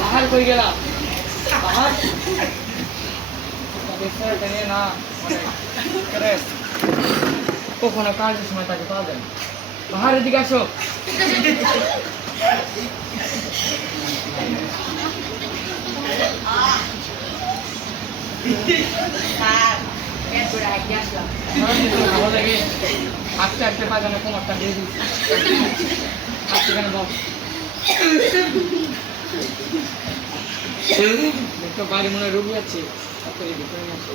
বাহার কই গেলাম বাহার নিয়ে না কখনো কাজের সময় তাকে পাবেন বাহারের দিকে আসো ভালো লাগে আজকে একটা বাগানে কোমরটা দিয়ে দিচ্ছি আজকে কেন বল দেখো বাড়ি মনে রোগী আছে ভিতরে আসো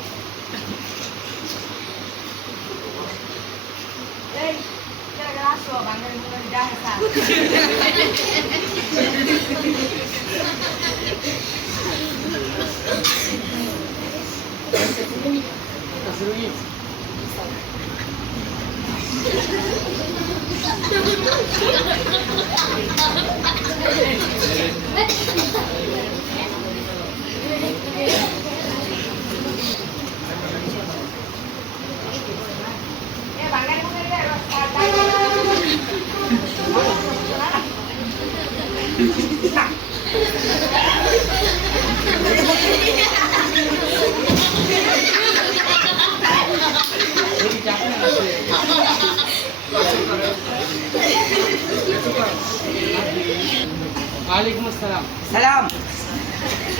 ওয়ালাইকুম আসসালাম সালাম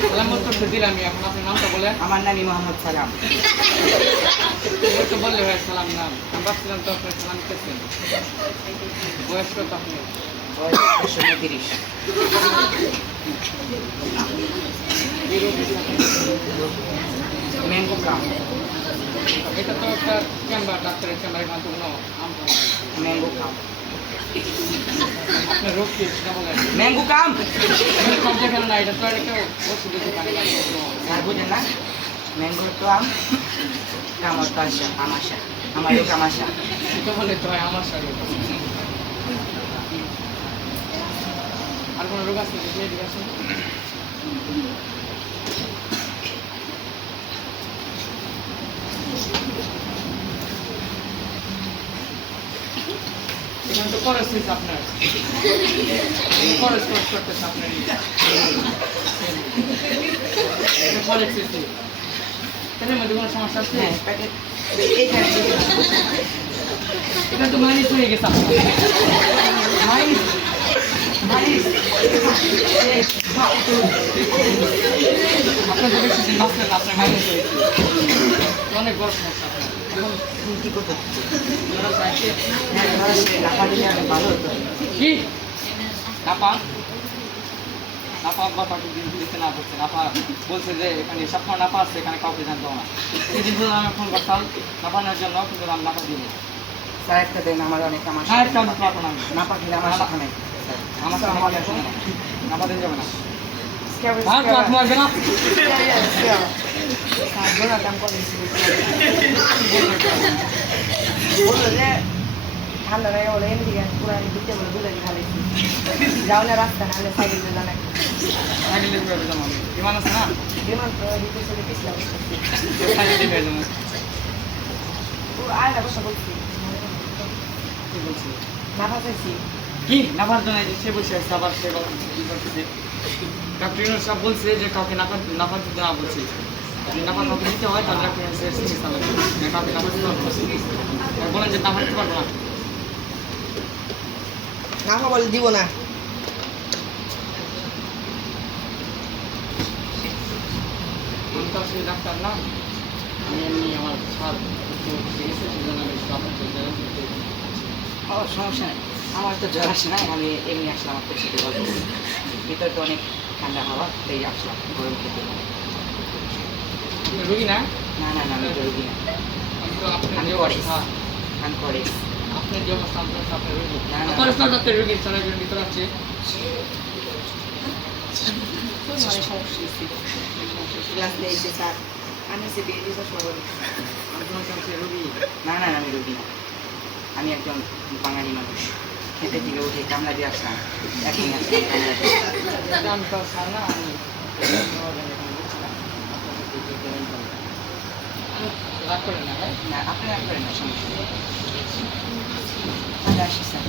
সালাম উত্তর দিলাম এখন আপনার নামটা বলেন আমার নামই মোহাম্মদ সালাম তো বললে ভাই সালাম নাম আমি ভাবছিলাম তো আপনার সালাম দিতেছেন বয়স কত আপনি বয়স 30 ম্যাঙ্গো কাম এটা তো একটা চেম্বার ডাক্তারের চেম্বার এখান থেকে কোনো ম্যাঙ্গো কাম আপনার রোগ কি সেটা বলেন ম্যাঙ্গো কাম সব যেখানে না এটা তো আর একটা ওষুধের দোকানে স্যার বুঝেন না ম্যাঙ্গোর তো আম কামর তো আসা আমাশা আমারও কামাশা এটা বলে তো হয় আমার সাথে আর কোনো রোগ আছে ঠিক আছে এখানে তো খরচ হয়েছে আপনার খরচ করতেছে আপনার খরচ হয়েছে এটার মধ্যে কোনো সমস্যা আছে হ্যাঁ প্যাকেট এইখানে এটা তো মাইনাস হয়ে গেছে মাইস মাইস আপনার তো বেশি দিন বাঁচলেন না, আপনার মাইনাস হয়েছে অনেক বড় সমস্যা আপনার এখন কি করতে আপনারা চাইছে হ্যাঁ নাপা দিলে অনেক ভালো হতো কি নাপা নাপা বাপাকে দিতে না করছে নাপা বলছে যে এখানে সব নাপা আছে এখানে কাউকে জানতো না সেদিন পর্যন্ত আমি ফোন করতাম নাপা নেওয়ার জন্য কিন্তু আমি নাপা দিব স্যার একটা দেন আমার অনেক আমার হ্যাঁ একটা আমি পারবো না আমি নাপা খেলে আমার সাথে নাই আমার সাথে আমার আসবে না নাপা দিন যাবে না স্ক্যাব আর তো তোমার না স্যার দাম করে বললো যে ঠান্ডা লাগে বলে এমদিকে পুরানি দিতে বলে বুঝে ঢালেছি যাও না রাস্তা না হলে সাইকেল দিয়ে জানাই সাইকেল দিয়ে যাবে যেমন বিমান আছে না বিমান তো দিতে চলে পিছলাম সাইকেল দিয়ে যাবে যেমন ও আয়না বসে বলছি কি বলছি না ফাঁসাইছি কি নাপার জন্য সে বসে আছে আবার সে বলছে ডক্টর সব বলছে যে কাউকে নাপার দিতে না বলছে নাপার কাউকে দিতে হয় তাহলে ডক্টর চিকিৎসা হবে কাউকে নাপার দিতে পারবো না বলেন যে নাপার দিতে পারবো না নাফা বলে দিব না আমি তো আসলে ডাক্তার না আমি এমনি আমার স্যার চিকিৎসা সেজন্য আমি ও সমস্যা নেই আমার তো জ্বর আসে না আমি এমনি আসলাম আপনার সাথে গল্প করি ভিতরে তো অনেক ঠান্ডা হাওয়া তাই আসলাম গরম খেতে রুগী না না না না আমি তো রুগী না আমি তো আপনার আমি যে পরে অবস্থা আমি পরে আপনার যে অবস্থা আপনার রুগী না, না। আপনার স্যার রুগী স্যার একজন ভিতরে আছে মানে সমস্যা হয়েছে ক্লাস দিয়েছে স্যার আমি সে বিয়ে দিতে সময় বলি রুগী না না না আমি রুগী না আমি একজন বাঙালি মানুষ খেতে থেকে উঠে কামলা দিয়ে আসলাম এখন আমি তো স্যার না আমি রাগ করেন না ভাই। না আপনি রাগ করেন না সমস্যা নেই আজ আসি স্যার